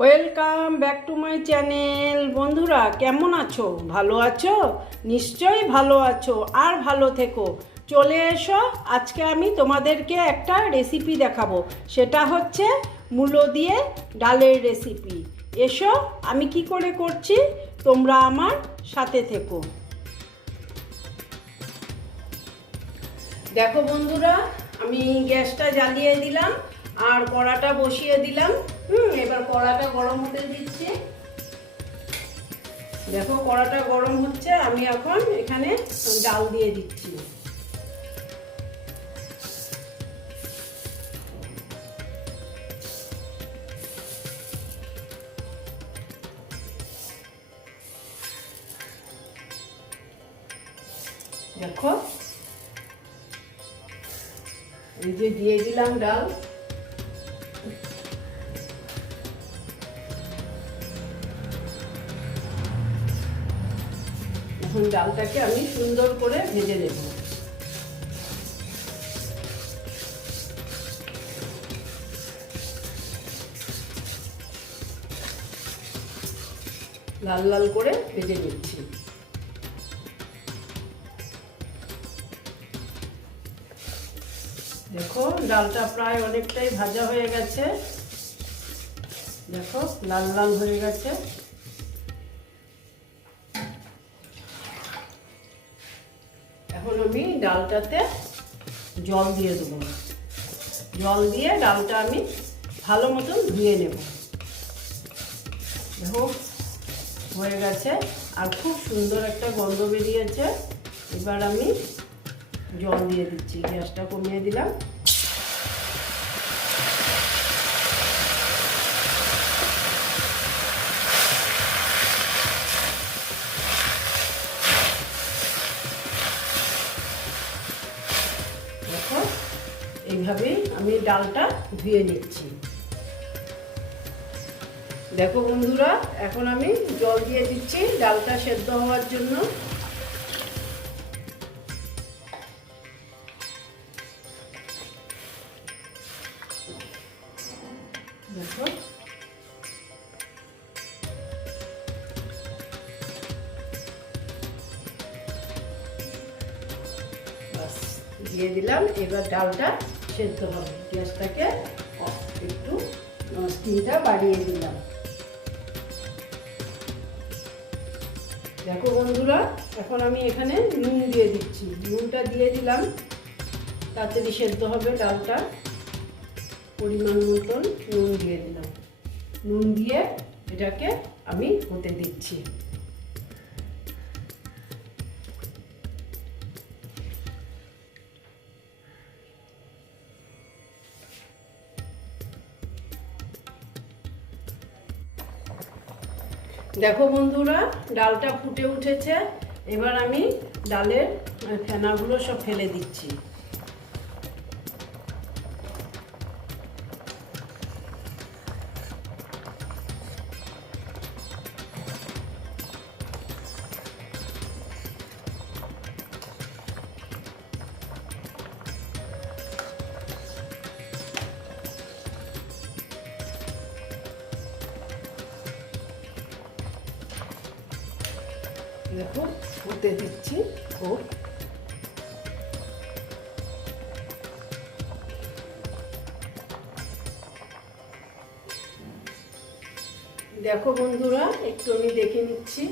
Welcome back to my channel. বন্ধুরা, কেমন আছো? ভালো আছো? নিশ্চয়ই ভালো আছো আর ভালো থেকো। চলে এসো, আজকে আমি তোমাদেরকে একটা রেসিপি দেখাবো। সেটা হচ্ছে মূলো দিয়ে ডালের রেসিপি এসো, আমি কি করে করছি? তোমরা আমার সাথে থেকো। দেখো বন্ধুরা, আমি গ্যাসটা জ্বালিয়ে দিলাম আর কড়াটা বসিয়ে দিলাম। হুম, এবার কড়াটা গরম হতে দিচ্ছি। দেখো, কড়াটা গরম হচ্ছে, আমি এখন এখানে ডাল দিয়ে দিচ্ছি। দেখো, এই যে দিয়ে দিলাম ডাল। এখন ডালটাকে আমি সুন্দর করে ভেজে নেব। লাল লাল করে ভেজে নিচ্ছি। দেখো, ডালটা প্রায় অনেকটাই ভাজা হয়ে গেছে। দেখো, লাল লাল হয়ে গেছে। ডালটাতে জল দিয়ে দেবো জল দিয়ে ডালটা আমি ভালো মতন ধুয়ে নেব। দেখো, হয়ে গেছে। আর খুব সুন্দর একটা গন্ধ বেরিয়েছে। এবার আমি জল দিয়ে দিচ্ছি, গ্যাসটা কমিয়ে দিলাম। এইভাবেই আমি ডালটা ধুয়ে নিচ্ছি। দেখো বন্ধুরা, এখন আমি জল দিয়ে দিচ্ছি ডালটা সেদ্ধ হওয়ার জন্য। দেখো। দিয়ে দিলাম, এবার ডালটা সেদ্ধ হবে। গ্যাসটাকে একটু স্টিমটা বাড়িয়ে দিলাম। দেখো বন্ধুরা, এখন আমি এখানে নুন দিয়ে দিচ্ছি। নুনটা দিয়ে দিলাম, তাড়াতাড়ি সেদ্ধ হবে ডালটা। পরিমাণ মতন নুন দিয়ে দিলাম। নুন দিয়ে এটাকে আমি হতে দিচ্ছি। দেখো বন্ধুরা ডালটা ফুটে উঠেছে। এবার আমি ডালের ফেনাগুলো সব ফেলে দিচ্ছি। দেখো হতে দিচ্ছি ও দেখো বন্ধুরা, একটু আমি দেখে নিচ্ছি।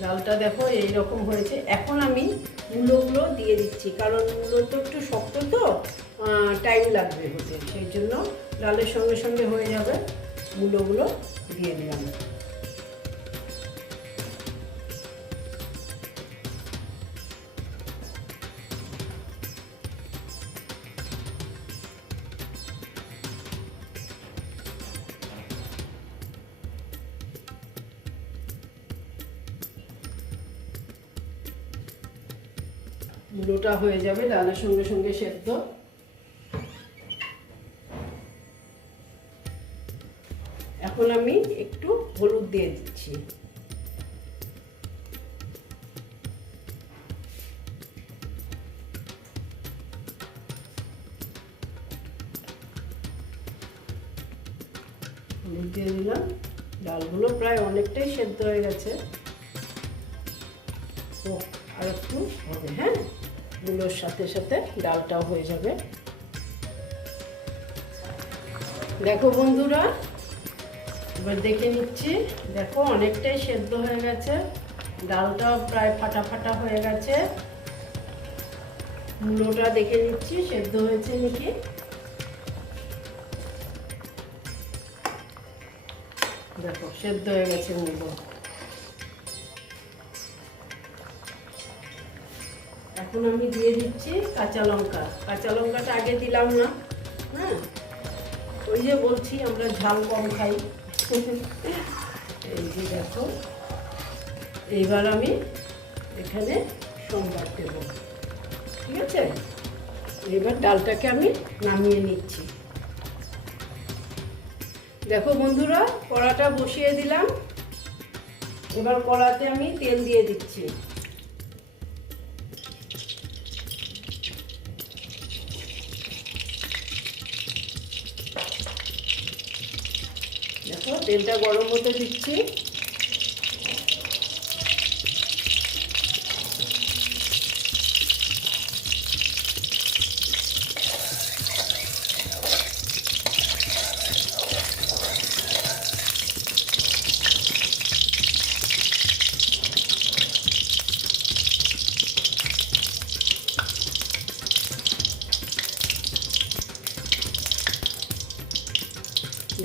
ডালটা দেখো এই রকম হয়েছে। এখন আমি মূলোগুলো দিয়ে দিচ্ছি, কারণ মূলো তো একটু শক্ত তো টাইম লাগবে হতে। সেই জন্য ডালের সঙ্গে সঙ্গে হয়ে যাবে। মূলোগুলো দিয়ে দিলাম। মূলোটা হয়ে যাবে ডালের সঙ্গে সঙ্গে সেদ্ধ। দিয়ে দিয়ে দিলাম। ডালগুলো প্রায় অনেকটাই সেদ্ধ হয়ে গেছে। আর একটু হবে হ্যাঁ? গুলোর সাথে সাথে ডালটাও হয়ে যাবে। দেখো বন্ধুরা এবার দেখে নিচ্ছি। দেখো, অনেকটাই সেদ্ধ হয়ে গেছে। ডালটাও প্রায় ফাটা ফাটা হয়ে গেছে। মূলোটা দেখে নিচ্ছি, সেদ্ধ হয়েছে নাকি? দেখো, সেদ্ধ হয়ে গেছে মূলো। এখন আমি দিয়ে দিচ্ছি কাঁচা লঙ্কা। কাঁচা লঙ্কাটা আগে দিলাম না হ্যাঁ? ওই যে বলছি, আমরা ঝাল কম খাই। এই যে দেখো, এইবার আমি এখানে সোমবার দেব, ঠিক আছে? এবার ডালটাকে আমি নামিয়ে নিচ্ছি। দেখো বন্ধুরা, কড়াটা বসিয়ে দিলাম। এবার কড়াতে আমি তেল দিয়ে দিচ্ছি। তেলটা গরম হতে দিচ্ছি।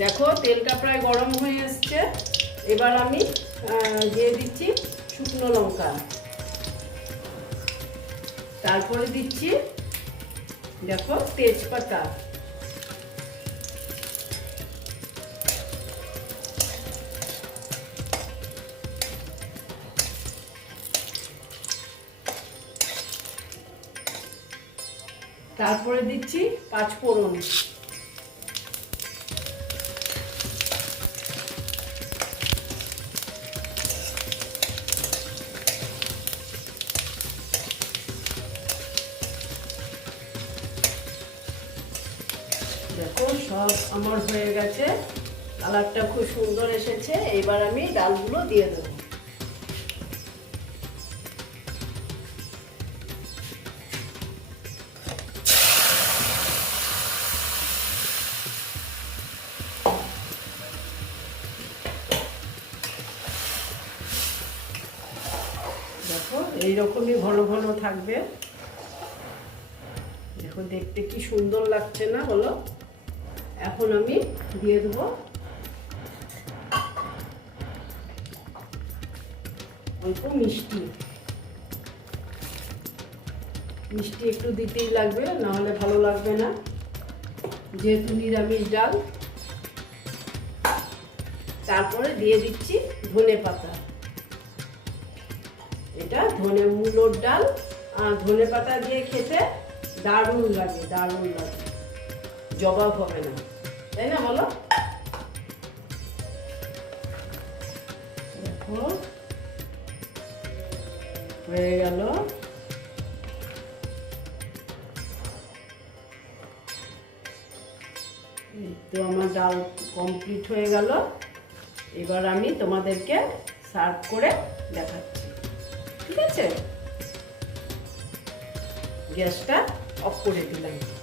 দেখো, তেলটা প্রায় গরম হয়ে এসছে। এবার আমি দিয়ে দিচ্ছি শুকনো লঙ্কা। তারপরে দিচ্ছি, দেখো, তেজপাতা। তারপরে দিচ্ছি পাঁচ ফোড়ন আমার হয়ে গেছে। কালারটা খুব সুন্দর এসেছে। এবার আমি ডালগুলো দিয়ে দেবো। দেখো, এইরকমই ঘন ঘন থাকবে। দেখো, দেখতে কি সুন্দর লাগছে না বলো? এখন আমি দিয়ে দেবো। অল্প মিষ্টি। মিষ্টি একটু দিতেই লাগবে, নাহলে ভালো লাগবে না। যেহেতু নিরামিষ ডাল। তারপরে দিয়ে দিচ্ছি ধনে পাতা। এটা ধনে মূলোর ডাল। আর ধনে পাতা দিয়ে খেতে দারুণ লাগে দারুণ লাগে। জবাব হবে না। তাই না বলো? দেখো, হয়ে গেল। তো আমার ডাল কমপ্লিট হয়ে গেল। এবার আমি তোমাদেরকে সার্ভ করে দেখাচ্ছি। ঠিক আছে? গ্যাসটা অফ করে দিলাম।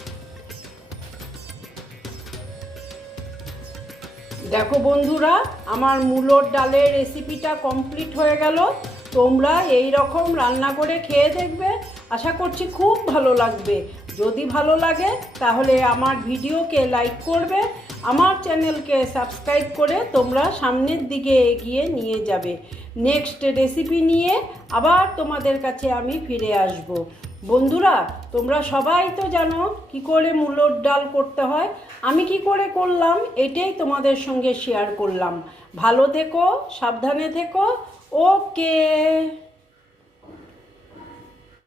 দেখো বন্ধুরা, আমার মূলোর ডালের রেসিপিটা কমপ্লিট হয়ে গেল। তোমরা এই রকম রান্না করে খেয়ে দেখবে। আশা করছি খুব ভালো লাগবে। যদি ভালো লাগে, তাহলে আমার ভিডিওকে লাইক করবে, আমার চ্যানেলকে সাবস্ক্রাইব করে তোমরা সামনের দিকে এগিয়ে নিয়ে যাবে। নেক্সট রেসিপি নিয়ে আবার তোমাদের কাছে আমি ফিরে আসব। বন্ধুরা, তোমরা সবাই তো জানো কি করে মূলোর ডাল করতে হয়। আমি কি করে করলাম, এটাই তোমাদের সঙ্গে শেয়ার করলাম। ভালো থেকো, সাবধানে থেকো ওকে